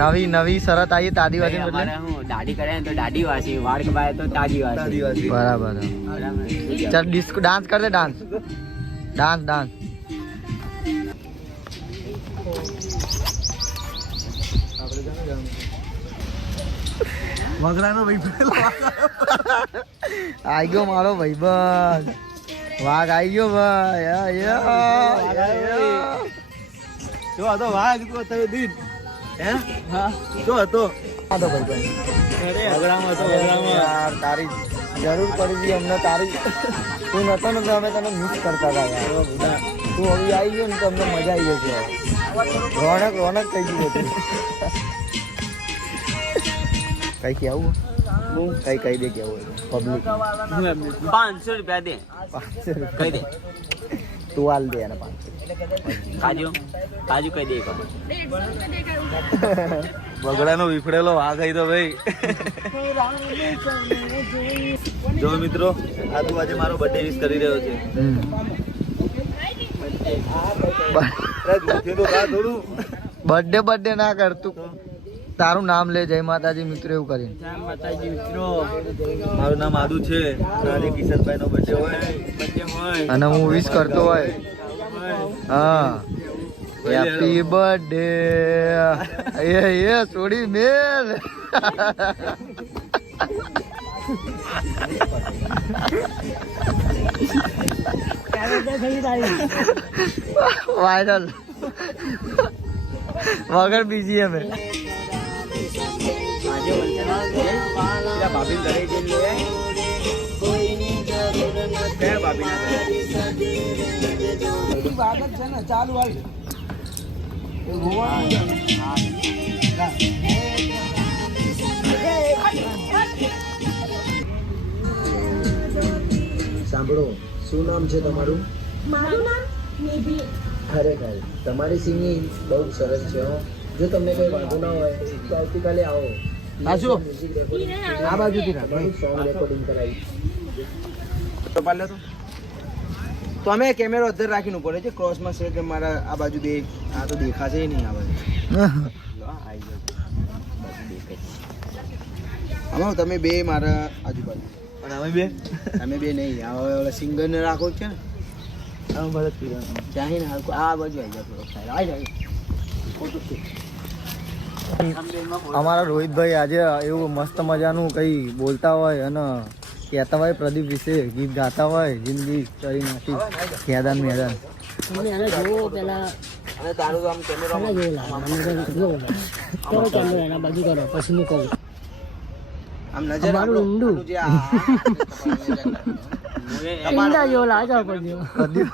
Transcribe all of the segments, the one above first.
નવી નવી શરત આવી તો આદિવાસી અમારે બદલે હું દાઢી કરે ને તો દાઢી વાસી વાળ કપાય તો તાજી વાસી આદિવાસી બરાબર બરાબર ચાલ ડિસ્કો ડાન્સ કર દે ડાન્સ ડાન્સ ડાન્સ મગરાનો ભાઈ આઈ ગયો મારો ભાઈબંધ વાઘ આઈ ગયો ભાઈ યા, યા, યા. જો હતો વાઘ તો તમે દીન હે? હા. હતો. તો હતો વગડામાં યાર તારી જરૂર પડી ગઈ અમને તારી. તું નતો ને અમે તને મિસ કરતા હતા યાર. તું હવે આવી ગયો ને તો અમને મજા આવી જશે રોનક રોનક થઈ ગયું હતું. કઈ કેવું કઈ કઈ દે કેવું પબ્લિક પાંચસો રૂપિયા દે. કહી દે? તું હાલ દે એને પાંચસો. કાજુ? કાજુ કઈ દે. બગડાનો વિફળેલો વાઘ આવી તો ભાઈ. જો મિત્રો આ આજે મારો બર્થડે વિશ કરી રહ્યો છે. બર્થડે બર્થડે ના કરતું તારું નામ લે જય માતાજી મિત્રો એવું કરીને. માતાજી મિત્રો. મારું નામ આદુ છે. કિશનભાઈ નો બર્થડે હોય અને હું વિશ કરતો હોય. હા. હેપી બર્થડે એ એ છોડી મેલ. વાયરલ વગર બીજી અમે. ભાભી ઘરે જઈને લે કયા ભાભી ના ઘરે સાંભળો શું નામ છે તમારું? મારું નામ નિધિ. ખરેખર તમારી સિંગિંગ બહુ સરસ છે હો. જો તમને કોઈ વાંધો ના હોય તો આવતીકાલે આવો. આજો. આ બાજુથી સોંગ રેકોર્ડિંગ કરાવી. તો. અમે કેમેરો અધર રાખીને ઉપર છે ક્રોસમાં છે કે મારા આ બાજુ બે આ તો દેખાશે નહીં આ બાજુ. આમાં તમે બે મારા આજુબાજુ. અને અમે બે? અમે બે નહીં હવે ઓલા સિંગર ને રાખો છે ને. અમે કરી ચાહી ને હાલકો આ બાજુ આવી જાય થોડો આવી જાય અમારા રોહિતભાઈ આજે એવું મસ્ત મજાનું કંઈ બોલતા હોય અને કહેતા હોય પ્રદીપ વિશે ગીત ગાતા હોય જિંદગી કરી નાખી ખેદાન મેદાન તમે આને જુઓ પેલા અને તારું આમ કેમેરો આને જુઓ લાગે મને તો કરો કેમેરો એના બાજુ કરો પછી હું કહું આમ નજર અમારું ઊંડું. આપણું જે આ- ઈંડા જેવો લાગે પડજો પ્રદીપ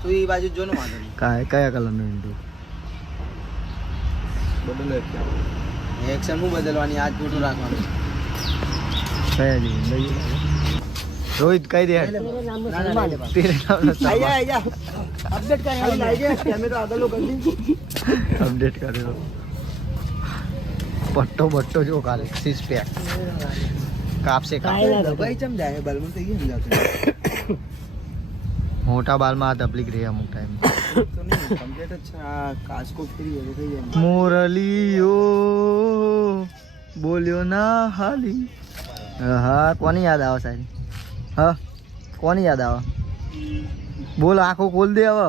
તું એ બાજુ જો ને વાંધો કયા કયા કલરનું ઈંડું બદલો એક્શન હું બદલવાની આજ પૂરું રાખવાનું કયા જેવું લઈ રોહિત કઈ દે તેરે નામનો સન્માન. અપડેટ કરી કેમેરો આગળ કરી અપડેટ કર્યો પટ્ટો બટ્ટો જો કાલે સિક્સ પેક કાપશે કાપ કાંઈ ના દબાઈ ચમ જાય બલમાં તો ઈ સમજાતું મોટા બાલમાં આ તકલીફ રહે અમુક ટાઈમ તો નહીં કમ્પ્લીટ જ છે આ કાચકો ફરી હવે થઈ જાય મોરલીયો બોલ્યો ના હાલી હા કોની યાદ આવે સાહેબ હા કોની યાદ આવે બોલ આંખો ખોલ દે હવે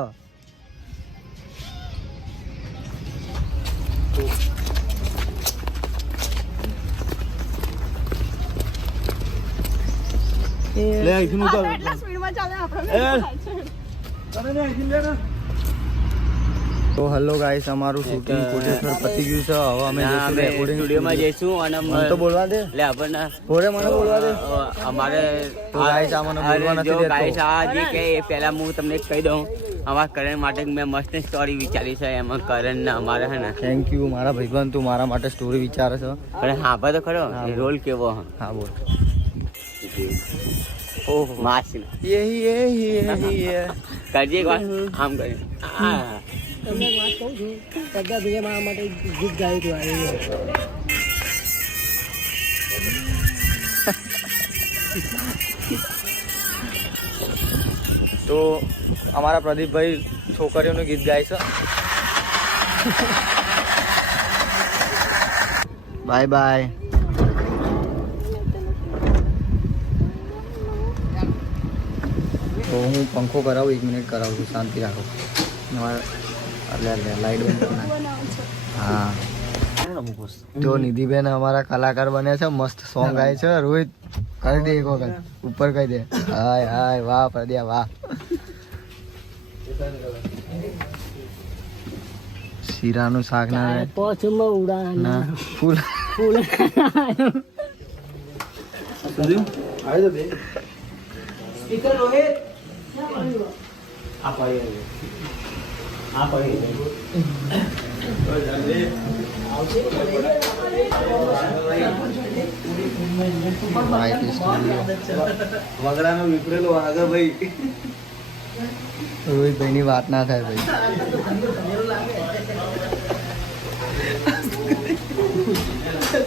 લે અહીંથી ઉતાર એટલા સ્પીડમાં ચાલે એ. આપણે તમે ને અહીંથી લે ને તો હેલો ગાઈસ અમારું શૂટિંગ કોટેશ્વર પતી ગયું છે. હવે અમે જઈશું રેકોર્ડિંગ સ્ટુડિયોમાં જઈશું અને મને તો બોલવા દે. લે આપણને ઓરે મને બોલવા દે. અમારે તો ગાઈસ આ મને બોલવા નથી દેતો. ગાઈસ આ જે કે એ પહેલા હું તમને કહી દઉં. અમારા કરણ માટે મેં મસ્ત સ્ટોરી વિચારી છે. એમાં કરણ ને અમારે હે ને થેન્ક યુ મારા ભાઈબંધ તું મારા માટે સ્ટોરી વિચારે છે. પણ હા તો ખરો. રોલ કેવો? હા બોલ. ઓહો માસી. યે યે યે કરજે એક વાર આમ કરી. તમને વાત કહું છું બધા ભેગા મારા માટે ગીત ગાયું હતું આવી તો અમારા પ્રદીપભાઈ છોકરીઓનું ગીત ગાય છે. Bye bye. તો હું પંખો કરાવું એક મિનિટ કરાવું છું. શાંતિ રાખો. એટલે એટલે લાઈટ બંધ હા. જો નિધિબેન અમારા કલાકાર બન્યા છે મસ્ત સોંગ ગાય છે. રોહિત કરી દે એક વખત. ઉપર કહી દે. હાય હાય વાહ પ્રદ્યા વાહ. શીરાનું શાક ના રહે. પોચમાં ઉડા ના ફૂલ. ફૂલ. સ્ટુડિયો વગડાનો વિપરેલો આગળ ભાઈ. રોહિતભાઈની વાત ના થાય ભાઈ.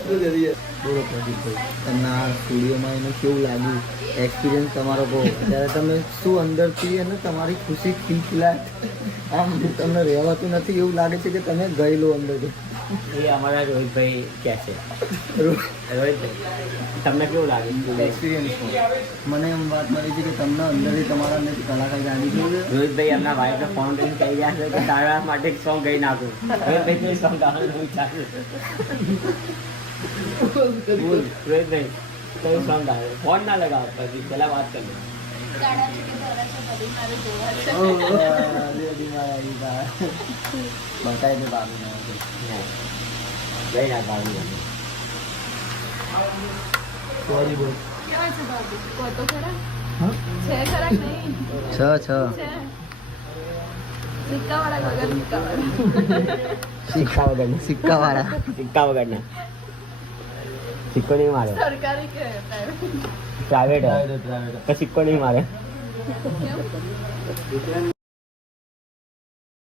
બોલો પ્રદીપભાઈ તમને આ સ્ટુડિયોમાં એને કેવું લાગ્યું? એક્સપિરિયન્સ તમારો કહો ત્યારે તમે શું અંદરથી અને તમારી ખુશી ખીલખીલાટ આમ તમને રહેવાતું નથી એવું લાગે છે કે તમે ગયેલો અંદરથી. એ અમારા રોહિતભાઈ કહે છે. રોહિતભાઈ તમને કેવું લાગે? એક્સપિરિયન્સ મને એમ વાત મળી છે કે તમને અંદરથી તમારા અંદર કલાકાર જાણી છે રોહિતભાઈ એમના વાઈફને ફોન કરીને કહી ગયા છે કે તારા માટે એક સોંગ ગઈ નાખું. રોહિતભાઈ સોંગ ગાવાનું વિચાર બોલ રોહિતભાઈ કયું સોંગ ગાવે ફોન ના લગાવ પછી પેલા વાત કરી બતાવી દે બાબુ ગઈ ના ગાવી સોરી બોલ કેવા છે છે. વગર સિક્કા વાળા સિક્કા વાળા સિક્કા વગરના સિક્કો નહીં મારે. સરકારી કે પ્રાઇવેટ પ્રાઇવેટ સિક્કો નહીં મારે.